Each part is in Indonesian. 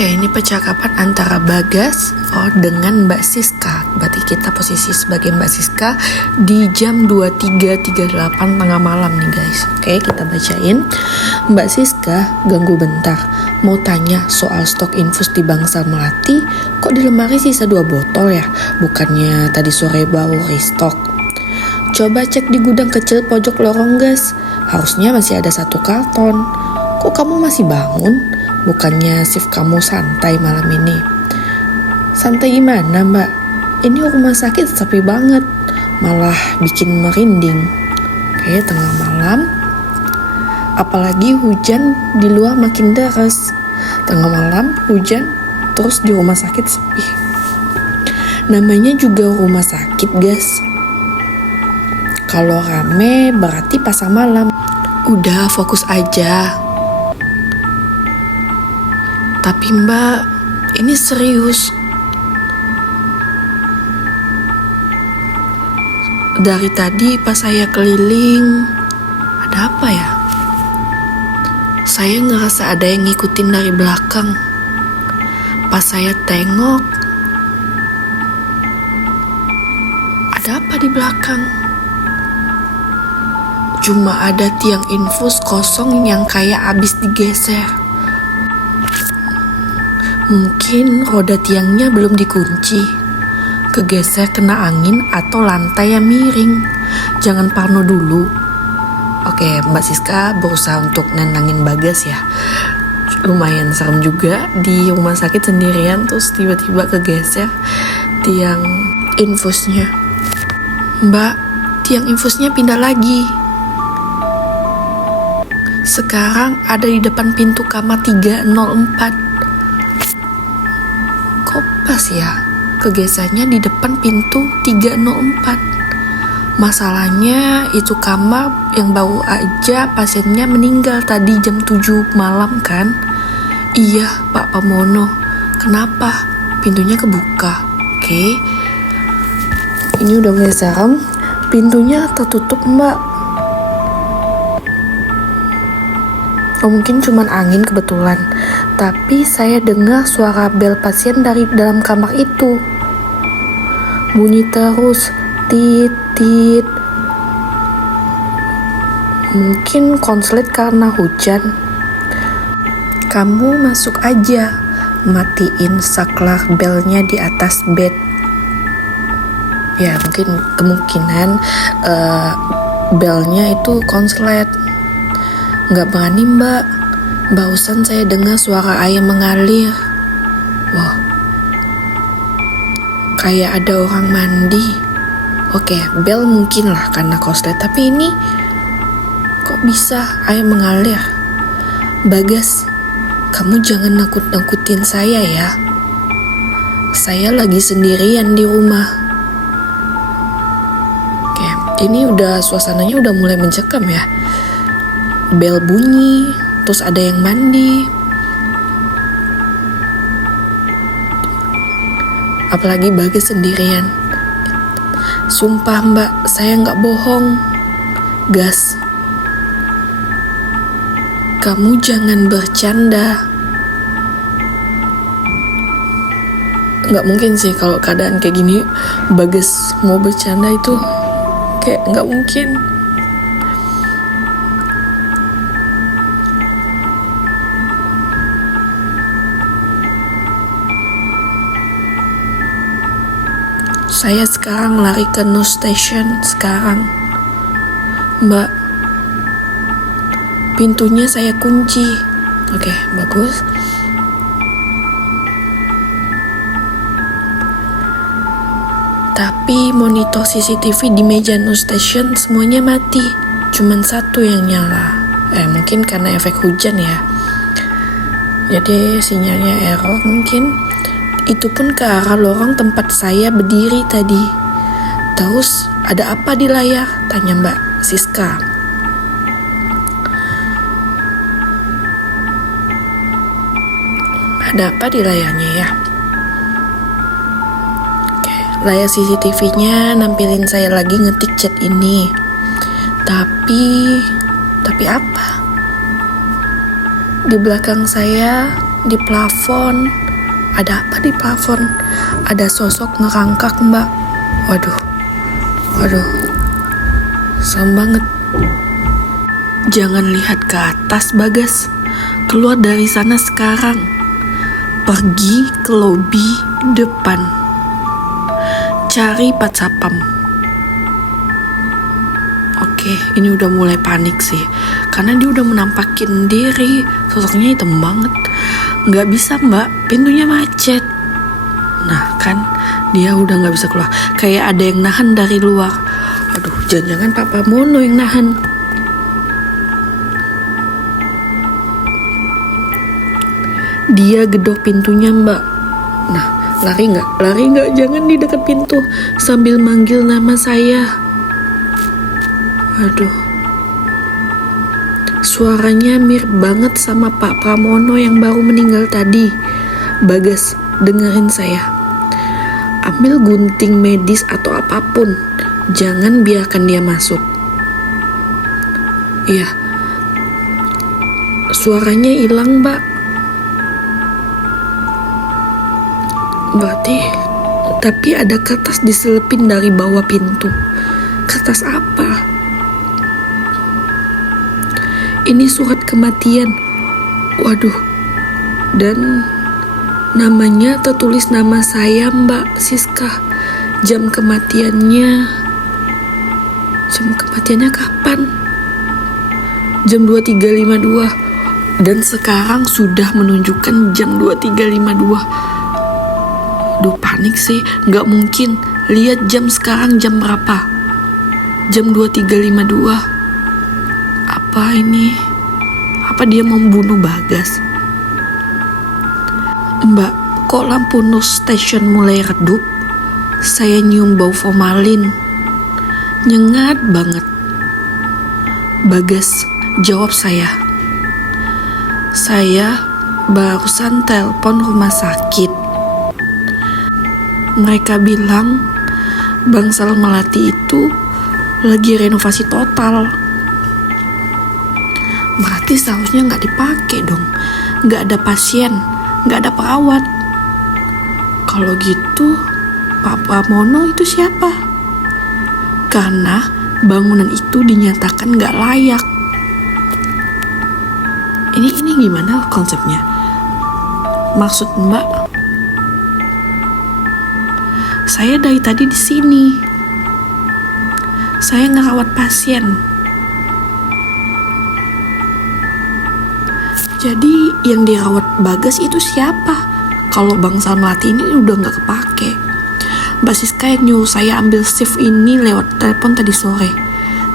Oke, ini percakapan antara Bagas dengan Mbak Siska. Berarti kita posisi sebagai Mbak Siska di jam 23.38 tengah malam nih guys. Oke, kita bacain. Mbak Siska, ganggu bentar. Mau tanya soal stok infus di Bangsal Melati, kok di lemari sisa 2 botol ya? Bukannya tadi sore baru restock? Coba cek di gudang kecil pojok lorong gas. Harusnya masih ada 1 karton. Kok kamu masih bangun? Bukannya shift kamu santai malam ini? Santai gimana mbak? Ini rumah sakit sepi banget, malah bikin merinding. Oke, tengah malam, apalagi hujan di luar makin deras. Tengah malam hujan, terus di rumah sakit sepi. Namanya juga rumah sakit guys. Kalau rame berarti pasar malam. Udah fokus aja. Tapi mbak, ini serius. Dari tadi pas saya keliling, ada apa ya? Saya ngerasa ada yang ngikutin dari belakang. Pas saya tengok, ada apa di belakang? Cuma ada tiang infus kosong yang kayak abis digeser. Mungkin roda tiangnya belum dikunci, kegeser kena angin atau lantai yang miring. Jangan parno dulu. Oke, Mbak Siska berusaha untuk nenangin Bagas ya. Lumayan serem juga di rumah sakit sendirian terus tiba-tiba kegeser tiang infusnya. Mbak, tiang infusnya pindah lagi. Sekarang ada di depan pintu kamar 304. Kok pas ya kegesernya di depan pintu 304. Masalahnya itu kamar yang baru aja pasiennya meninggal tadi jam 7 malam kan. Iya Pak Pamono, kenapa pintunya kebuka? Oke, ini udah mulai serem. Pintunya tertutup mbak. Oh, mungkin cuman angin kebetulan. Tapi saya dengar suara bel pasien dari dalam kamar itu. Bunyi terus, tit, tit. Mungkin konslet karena hujan. Kamu masuk aja, matiin saklar belnya di atas bed. Ya, mungkin kemungkinan belnya itu konslet. Nggak berani mbak, barusan saya dengar suara air mengalir. Wah, kayak ada orang mandi. Oke, bel mungkin lah karena konslet, tapi ini kok bisa air mengalir? Bagas, kamu jangan nakut-nakutin saya ya. Saya lagi sendirian di rumah. Oke, ini udah suasananya udah mulai mencekam ya. Bel bunyi, terus ada yang mandi. Apalagi Bagas sendirian. Sumpah mbak, saya nggak bohong. Gas, kamu jangan bercanda. Nggak mungkin sih kalau keadaan kayak gini Bagas mau bercanda, itu kayak nggak mungkin. Saya sekarang lari ke nurse station sekarang. Mbak, pintunya saya kunci. Oke, bagus. Tapi monitor CCTV di meja nurse station semuanya mati. Cuman 1 yang nyala. Mungkin karena efek hujan ya. Jadi sinyalnya error mungkin. Itu pun ke arah lorong tempat saya berdiri tadi. Terus ada apa di layar? Tanya Mbak Siska. Ada apa di layarnya ya? Oke, layar CCTV-nya nampilin saya lagi ngetik chat ini. Tapi apa? Di belakang saya Di plafon. Ada apa di plafon? Ada sosok ngerangkak, Mbak. Waduh. Serem banget. Jangan lihat ke atas, Bagas. Keluar dari sana sekarang. Pergi ke lobi depan. Cari Pak Sapam. Oke, ini udah mulai panik sih. Karena dia udah menampakin diri. Sosoknya hitam banget. Nggak bisa, Mbak. Pintunya macet. Nah, kan dia udah nggak bisa keluar. Kayak ada yang nahan dari luar. Aduh, jangan-jangan Pak Pramono yang nahan. Dia gedor pintunya, Mbak. Nah, lari nggak? Jangan di dekat pintu sambil manggil nama saya. Aduh, suaranya mirip banget sama Pak Pramono yang baru meninggal tadi. Bagas, dengerin saya. Ambil gunting medis atau apapun. Jangan biarkan dia masuk. Iya. Suaranya hilang, Mbak. Berarti, tapi ada kertas diselipin dari bawah pintu. Kertas apa? Ini surat kematian. Waduh. Dan namanya tertulis nama saya, Mbak Siska. Jam kematiannya kapan? Jam 23.52. Dan sekarang sudah menunjukkan jam 23.52. Duh, panik sih. Gak mungkin. Lihat jam sekarang jam berapa? Jam 23.52. Apa ini? Apa dia membunuh Bagas? Mbak, kok lampu news station mulai redup? Saya nyium bau formalin. Nyengat banget. Bagas, jawab saya. Saya barusan telepon rumah sakit. Mereka bilang Bangsal Melati itu lagi renovasi total. Berarti seharusnya nggak dipakai dong. Nggak ada pasien, nggak ada perawat. Kalau gitu, Pak Pramono itu siapa? Karena bangunan itu dinyatakan nggak layak. Ini gimana konsepnya? Maksud Mbak? Saya dari tadi di sini. Saya ngerawat pasien. Jadi yang dirawat Bagas itu siapa? Kalau Bangsal Melati ini udah nggak kepake. Mbak Siska yang nyuruh saya ambil shift ini lewat telepon tadi sore.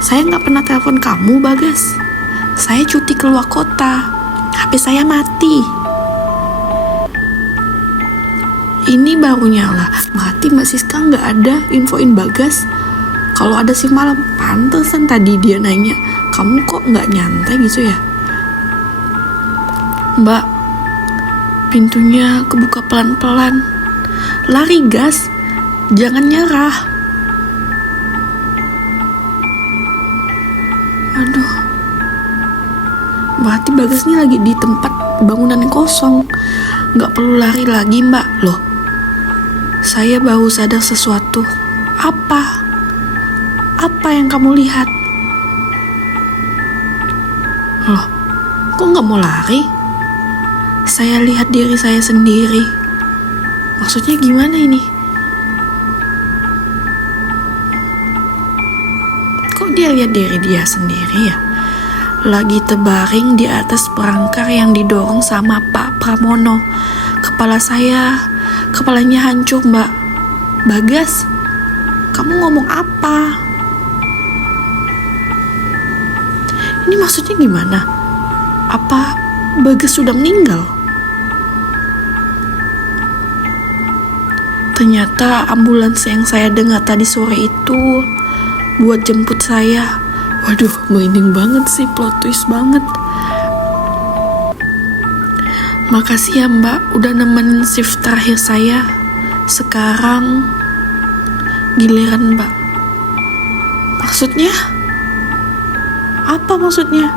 Saya nggak pernah telepon kamu, Bagas. Saya cuti keluar kota. HP saya mati. Ini baru nyala. Berarti Mbak Siska nggak ada infoin Bagas. Kalau ada sih malam. Pantesan tadi dia nanya, kamu kok nggak nyantai gitu ya? Mbak, pintunya kebuka pelan-pelan. Lari, gas. Jangan nyerah. Aduh. Berarti Bagas ini lagi di tempat bangunan yang kosong. Nggak perlu lari lagi, Mbak. Loh, saya baru sadar sesuatu. Apa? Apa yang kamu lihat? Loh, kok nggak mau lari? Saya lihat diri saya sendiri. Maksudnya gimana ini? Kok dia lihat diri dia sendiri ya? Lagi terbaring di atas perangkar yang didorong sama Pak Pramono. Kepalanya hancur, Mbak. Bagas, kamu ngomong apa? Ini maksudnya gimana? Apa Bagas sudah meninggal? Ternyata ambulans yang saya dengar tadi sore itu buat jemput saya. Waduh, merinding banget sih, plot twist banget. Makasih ya, Mbak, udah nemenin shift terakhir saya. Sekarang giliran Mbak. Maksudnya? Apa maksudnya?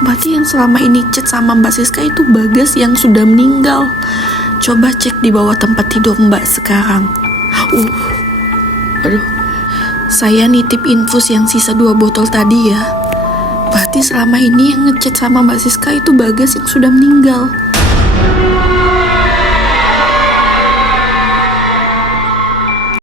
Berarti yang selama ini chat sama Mbak Siska itu Bagas yang sudah meninggal. Coba cek di bawah tempat tidur Mbak sekarang. Aduh. Saya nitip infus yang sisa 2 botol tadi ya. Berarti selama ini yang ngechat sama Mbak Siska itu Bagas yang sudah meninggal.